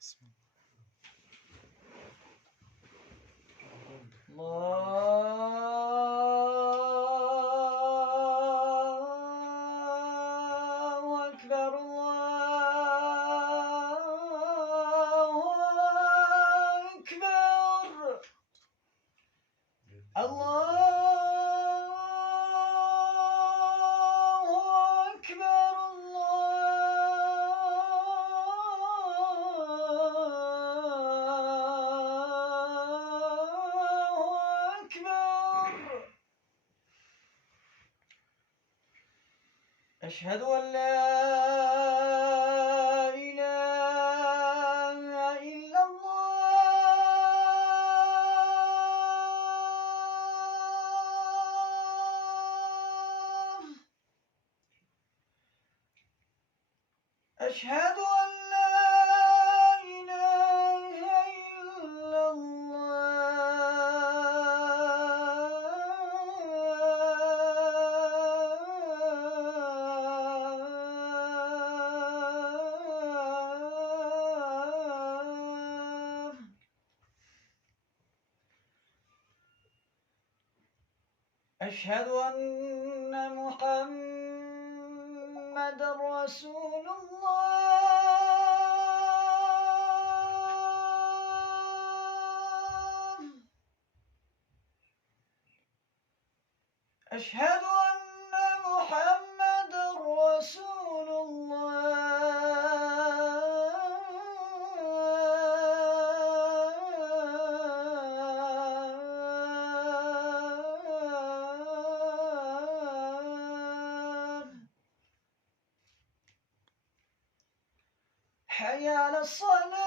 بسم الله أكبر الله أكبر الله أكبر الله أكبر. أشهد أن لا إله إلا الله. أشهد أن لا إله إلا الله. أشهد أن محمدًا رسول الله. أشهد أن محمدًا رسول الله. حي على الصلاة.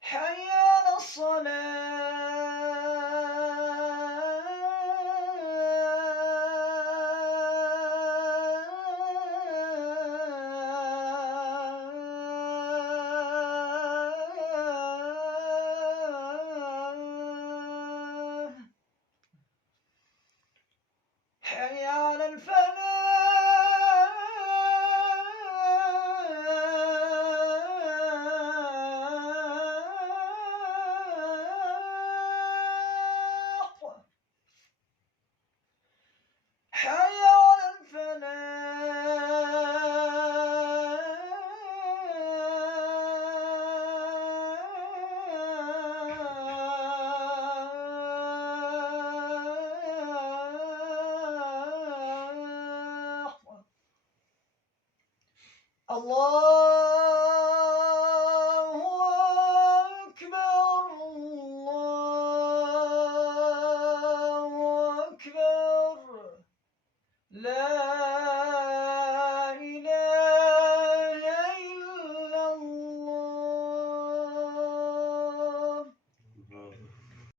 حي على الصلاة. حي على الفلاح. حي على الفلاح. الله